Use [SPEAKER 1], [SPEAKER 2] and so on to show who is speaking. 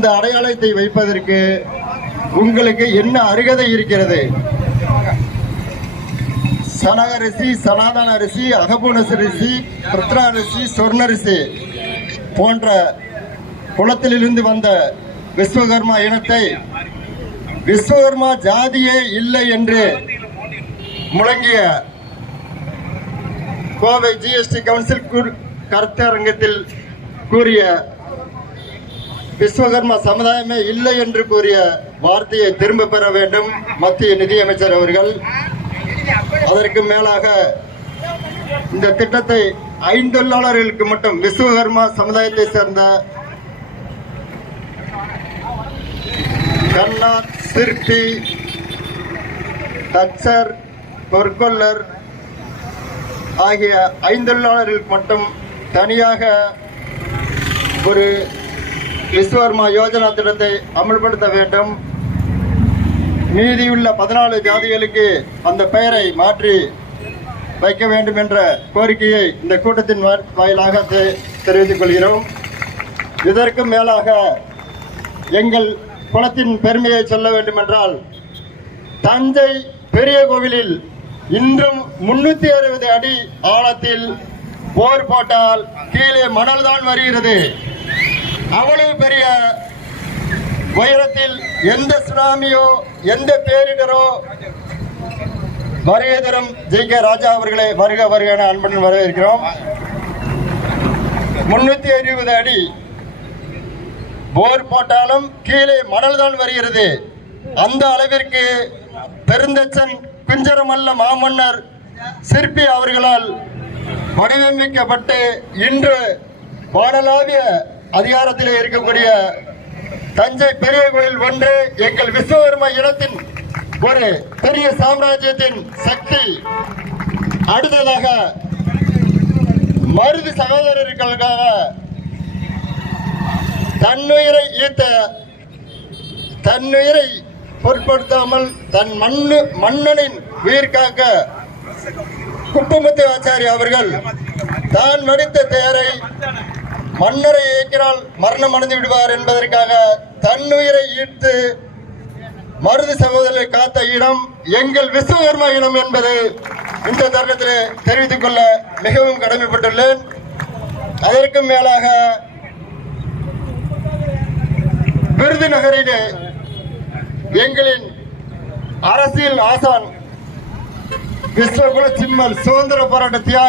[SPEAKER 1] இந்த அடையாளத்தை வைப்பதற்கு உங்களுக்கு என்ன அருகதை இருக்கிறது? சனக ரிஷி சனாதன அரிசி அகபுணச அரிசி பிருத்ரா ரிஷி சொர்ண போன்ற குளத்திலிருந்து வந்த விஸ்வகர்மா இனத்தை விஸ்வகர்மா ஜாதியே இல்லை என்று முழங்கிய கோவை ஜிஎஸ்டி கவுன்சில் கருத்தரங்கத்தில் கூறிய விஸ்வகர்மா சமுதாயமே இல்லை என்று கூறிய வார்த்தையை திரும்ப பெற வேண்டும் மத்திய நிதியமைச்சர் அவர்கள். அதற்கு மேலாக இந்த திட்டத்தை ஐந்தொழிலாளர்களுக்கு மட்டும் விஸ்வகர்மா சமுதாயத்தை சேர்ந்த கண்ணா சிற்பி தச்சர் பொற்கொல்லர் ஆகிய ஐந்தொழிலாளர்களுக்கு மட்டும் தனியாக ஒரு விஸ்வர்மா யோஜனா திட்டத்தை அமல்படுத்த வேண்டும். மீதியுள்ள பதினாலு ஜாதிகளுக்கு அந்த பெயரை மாற்றி வைக்க வேண்டும் என்ற கோரிக்கையை இந்த கூட்டத்தின் வாயிலாக தெரிவித்துக் கொள்கிறோம். இதற்கும் மேலாக எங்கள் குளத்தின் பெருமையை சொல்ல வேண்டுமென்றால் தஞ்சை பெரிய கோவிலில் இன்றும் முன்னூத்தி அறுபது அடி ஆழத்தில் போர் போட்டால் கீழே மணல் தான் வருகிறது. அவ்வளவு பெரிய உயரத்தில் எந்த சுனாமியோ எந்த பேரிடரோ வருகை தரும் ஜி கே ராஜா அவர்களை வருக வருக என அன்புடன் வரவேற்கிறோம். முன்னூத்தி அறுபது அடி போர் போட்டாலும் கீழே மணல் தான் வருகிறது. அந்த அளவிற்கு பெருந்தச்சன் குஞ்சரமல்ல மாமன்னர் சிற்பி அவர்களால் வடிவமைக்கப்பட்டு இன்று வானளாவிய அதிகாரத்தில் இருக்கக்கூடிய தஞ்சை பெரிய கோயில் ஒன்று எங்கள் விஸ்வகர்ம இனத்தின் ஒரு பெரிய சாம்ராஜ்யத்தின் சக்தி. அடுத்ததாக மருது சகோதரர்களுக்காக தன்னுயிரை ஈர்த்த தன்னுயிரை பொருட்படுத்தாமல் தன் மண்ணு மன்னனின் உயிர் காக்க குப்பமுத்து ஆச்சாரி அவர்கள் தான் நடித்த தேரை மன்னரை இயக்கினால் மரணம் அடைந்து விடுவார் என்பதற்காக தன்னுயிரை ஈர்த்து மருது சகோதரரை காத்த இடம் எங்கள் விஸ்வகர்மா இனம் என்பது இந்த தருணத்தில் தெரிவித்துக் கொள்ள மிகவும் கடமைப்பட்டுள்ளேன். அதற்கும் மேலாக விருதுநகரிலே எங்களின் அரசியல் ஆசான் விஸ்வகுல சிம்மல் சுதந்திர போராட்ட